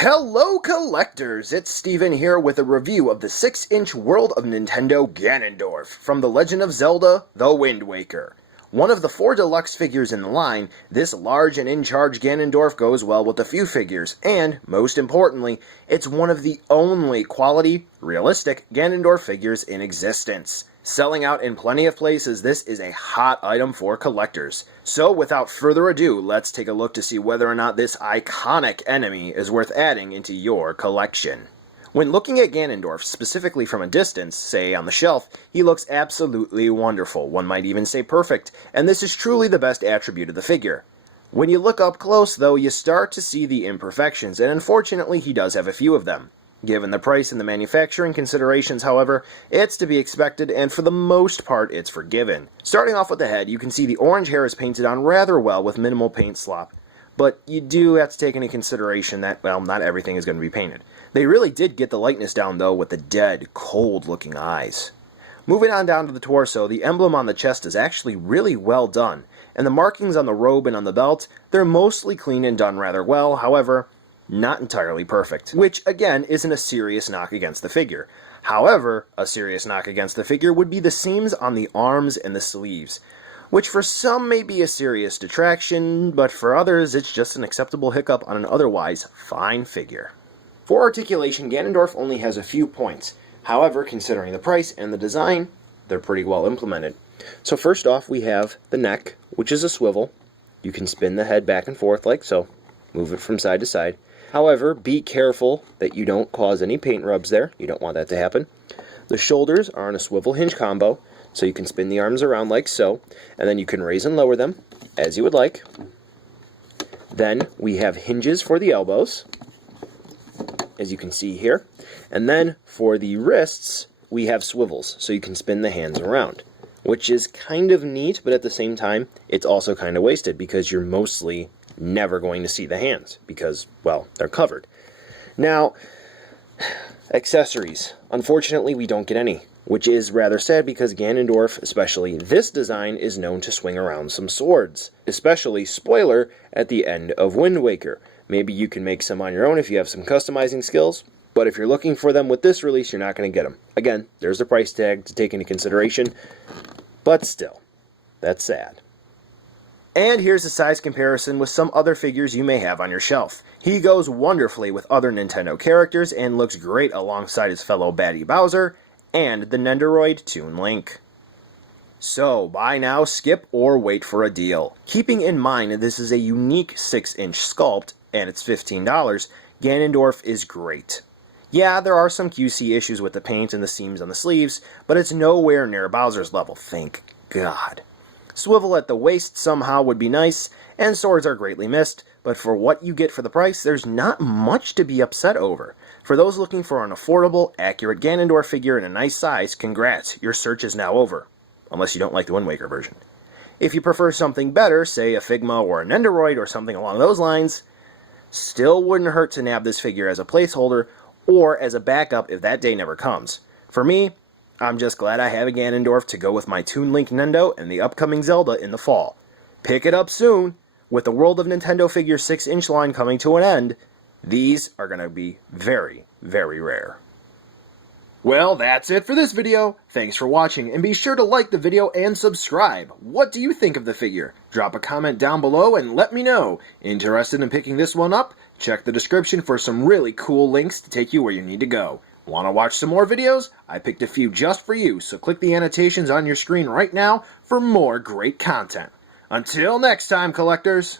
Hello collectors, it's Steven here with a review of the 6-inch World of Nintendo Ganondorf from The Legend of Zelda: The Wind Waker. One of the 4 deluxe figures in the line, this large and in-charge Ganondorf goes well with a few figures, and, most importantly, it's one of the only quality, realistic Ganondorf figures in existence. Selling out in plenty of places, this is a hot item for collectors. So without further ado, let's take a look to see whether or not this iconic enemy is worth adding into your collection. When looking at Ganondorf, specifically from a distance, say on the shelf, he looks absolutely wonderful, one might even say perfect, and this is truly the best attribute of the figure. When you look up close, though, you start to see the imperfections, and unfortunately he does have a few of them. Given the price and the manufacturing considerations, however, it's to be expected, and for the most part, it's forgiven. Starting off with the head, you can see the orange hair is painted on rather well with minimal paint slop. But you do have to take into consideration that, well, not everything is going to be painted. They really did get the lightness down, though, with the dead, cold-looking eyes. Moving on down to the torso, the emblem on the chest is actually really well done, and the markings on the robe and on the belt, they're mostly clean and done rather well, however, not entirely perfect, which again isn't a serious knock against the figure. However, a serious knock against the figure would be the seams on the arms and the sleeves, which for some may be a serious detraction, but for others it's just an acceptable hiccup on an otherwise fine figure. For articulation, Ganondorf only has a few points. However, considering the price and the design, they're pretty well implemented. So first off, we have the neck, which is a swivel. You can spin the head back and forth like so, move it from side to side. However, be careful that you don't cause any paint rubs there. You don't want that to happen. The shoulders are on a swivel hinge combo, so you can spin the arms around like so, and then you can raise and lower them as you would like. Then we have hinges for the elbows, as you can see here. And then for the wrists, we have swivels, so you can spin the hands around, which is kind of neat, but at the same time, it's also kind of wasted because you're mostly never going to see the hands because, well, they're covered. Now, accessories. Unfortunately, we don't get any, which is rather sad because Ganondorf, especially this design, is known to swing around some swords, especially, spoiler, at the end of Wind Waker. Maybe you can make some on your own if you have some customizing skills, but if you're looking for them with this release, you're not going to get them. Again, there's the price tag to take into consideration, but still, that's sad. And here's a size comparison with some other figures you may have on your shelf. He goes wonderfully with other Nintendo characters and looks great alongside his fellow baddie Bowser and the Nendoroid Toon Link. So, buy now, skip, or wait for a deal. Keeping in mind this is a unique 6-inch sculpt and it's $15, Ganondorf is great. Yeah, there are some QC issues with the paint and the seams on the sleeves, but it's nowhere near Bowser's level, thank God. Swivel at the waist somehow would be nice, and swords are greatly missed, but for what you get for the price, there's not much to be upset over. For those looking for an affordable, accurate Ganondorf figure in a nice size, congrats, your search is now over. Unless you don't like the Wind Waker version. If you prefer something better, say a Figma or a Nendoroid or something along those lines, still wouldn't hurt to nab this figure as a placeholder or as a backup if that day never comes. For me, I'm just glad I have a Ganondorf to go with my Toon Link Nendo and the upcoming Zelda in the fall. Pick it up soon! With the World of Nintendo figure 6-inch line coming to an end, these are going to be very, very rare. Well, that's it for this video. Thanks for watching, and be sure to like the video and subscribe. What do you think of the figure? Drop a comment down below and let me know. Interested in picking this one up? Check the description for some really cool links to take you where you need to go. Want to watch some more videos? I picked a few just for you, so click the annotations on your screen right now for more great content. Until next time, collectors!